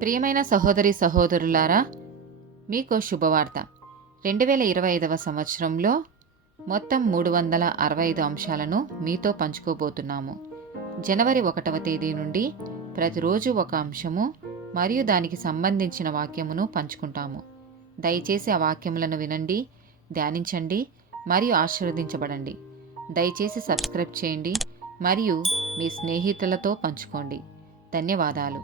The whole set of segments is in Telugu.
ప్రియమైన సహోదరి సహోదరులారా, మీకు శుభవార్త. 2025 సంవత్సరంలో మొత్తం 365 అంశాలను మీతో పంచుకోబోతున్నాము. జనవరి 1వ తేదీ నుండి ప్రతిరోజు ఒక అంశము మరియు దానికి సంబంధించిన వాక్యమును పంచుకుంటాము. దయచేసి ఆ వాక్యములను వినండి, ధ్యానించండి మరియు ఆశీర్వదించబడండి. దయచేసి సబ్స్క్రైబ్ చేయండి మరియు మీ స్నేహితులతో పంచుకోండి. ధన్యవాదాలు.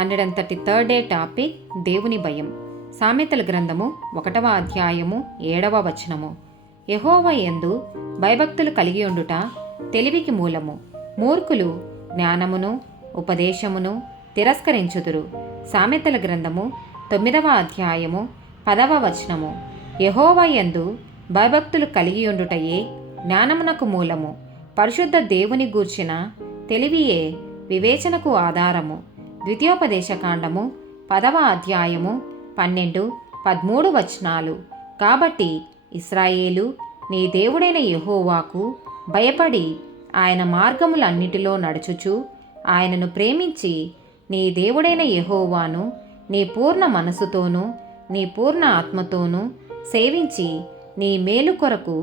133 డే టాపిక్ దేవుని భయం. సామెతల గ్రంథము 1వ అధ్యాయము 7వ వచనము. యెహోవా యందు భయభక్తులు కలిగి ఉండుట తెలివికి మూలము. మూర్ఖులు జ్ఞానమును ఉపదేశమును తిరస్కరించుదురు. సామెతల గ్రంథము 9వ అధ్యాయము 10వ వచనము. యెహోవా యందు భయభక్తులు కలిగి ఉండుటయే జ్ఞానమునకు మూలము. పరిశుద్ధ దేవుని గూర్చిన తెలివియే వివేచనకు ఆధారము. ద్వితీయోపదేశకాండము 10వ అధ్యాయము 12, 13 వచనాలు. కాబట్టి ఇశ్రాయేలు, నీ దేవుడైన యెహోవాకు భయపడి ఆయన మార్గములన్నిటిలో నడుచుచు ఆయనను ప్రేమించి నీ దేవుడైన యెహోవాను నీ పూర్ణ మనసుతోనూ నీ పూర్ణ ఆత్మతోనూ సేవించి నీ మేలు కొరకు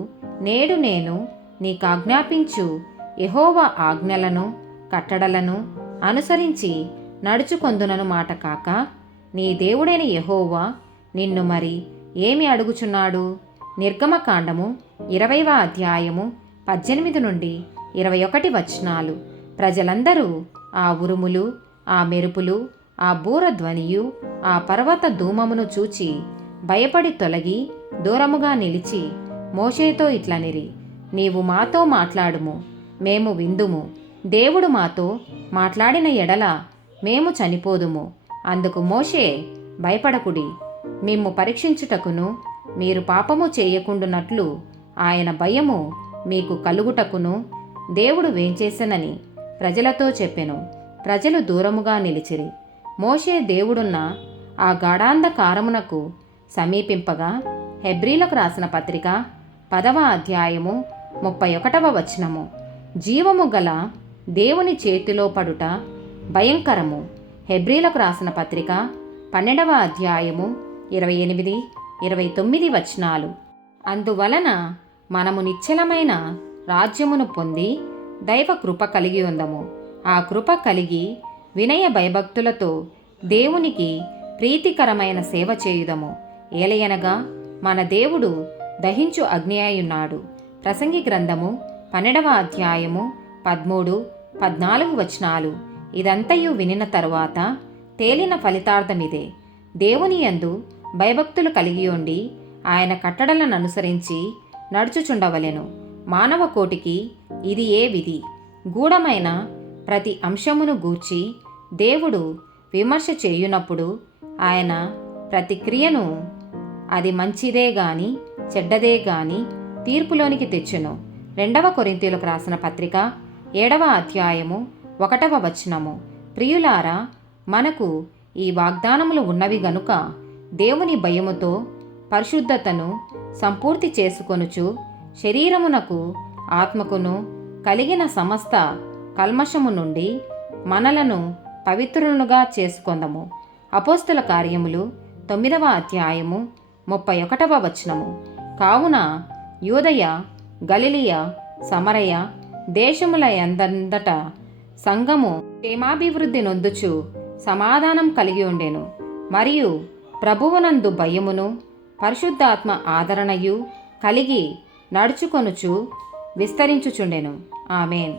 నేడు నేను నీకాజ్ఞాపించు యెహోవా ఆజ్ఞలను కట్టడలను అనుసరించి నడుచుకొందునను మాట కాక, నీ దేవుడైన యెహోవా నిన్ను మరి ఏమి అడుగుచున్నాడు? నిర్గమకాండము 20వ అధ్యాయము 18 నుండి 21 వచనాలు. ప్రజలందరూ ఆ ఉరుములు, ఆ మెరుపులు, ఆ బూర ధ్వనియు, ఆ పర్వత ధూమమును చూచి భయపడి తొలగి దూరముగా నిలిచి మోషేతో ఇట్లనిరి, నీవు మాతో మాట్లాడుము, మేము విందుము. దేవుడు మాతో మాట్లాడిన ఎడల మేము చనిపోదుము. అందుకు మోషే, భయపడకుడి, మిమ్ము పరీక్షించుటకును మీరు పాపము చేయకుండునట్లు ఆయన భయము మీకు కలుగుటకును దేవుడు వేంచేసెనని ప్రజలతో చెప్పెను. ప్రజలు దూరముగా నిలిచిరి. మోషే దేవుడున్న ఆ గాఢాంధకారమునకు సమీపింపగా, హెబ్రీలకు రాసిన పత్రిక 10వ అధ్యాయము 31వ వచనము. జీవము గల దేవుని చేతిలో పడుట భయంకరము. హెబ్రీలకు రాసిన పత్రిక 12వ అధ్యాయము 28, 29 వచనాలు. అందువలన మనము నిశ్చలమైన రాజ్యమును పొంది దైవ కృప కలిగి ఉందము. ఆ కృప కలిగి వినయ భయభక్తులతో దేవునికి ప్రీతికరమైన సేవ చేయుదము. ఏలయనగా మన దేవుడు దహించు అగ్ని అయ్యున్నాడు. ప్రసంగి గ్రంథము 12వ అధ్యాయము 13, 14 వచనాలు. ఇదంతయు వినిన తరువాత తేలిన ఫలితార్థమిదే. దేవుని యందు భయభక్తులు కలిగి ఉండి ఆయన కట్టడలను అనుసరించి నడుచుచుండవలెను. మానవ కోటికి ఇది ఏ విధి. గూఢమైన ప్రతి అంశమును గూర్చి దేవుడు విమర్శ చేయునప్పుడు ఆయన ప్రతిక్రియను అది మంచిదే గాని చెడ్డదే గాని తీర్పులోనికి తెచ్చును. 2వ కొరింథీయులకు రాసిన పత్రిక 7వ అధ్యాయము 1వ వచనము. ప్రియులారా, మనకు ఈ వాగ్దానములు ఉన్నవి గనుక దేవుని భయముతో పరిశుద్ధతను సంపూర్తి చేసుకొనుచు శరీరమునకు ఆత్మకును కలిగిన సమస్త కల్మషము నుండి మనలను పవిత్రులుగా చేసుకొందము. అపోస్తుల కార్యములు 9వ అధ్యాయము 31వ వచనము. కావున యూదయ, గలిలయ, సమరయ దేశముల యందంతట సంఘము క్షేమాభివృద్ధి నొందుచు సమాధానం కలిగి ఉండెను. మరియు ప్రభువునందు భయమును పరిశుద్ధాత్మ ఆదరణయు కలిగి నడుచుకొనుచు విస్తరించుచుండెను. ఆమేన్.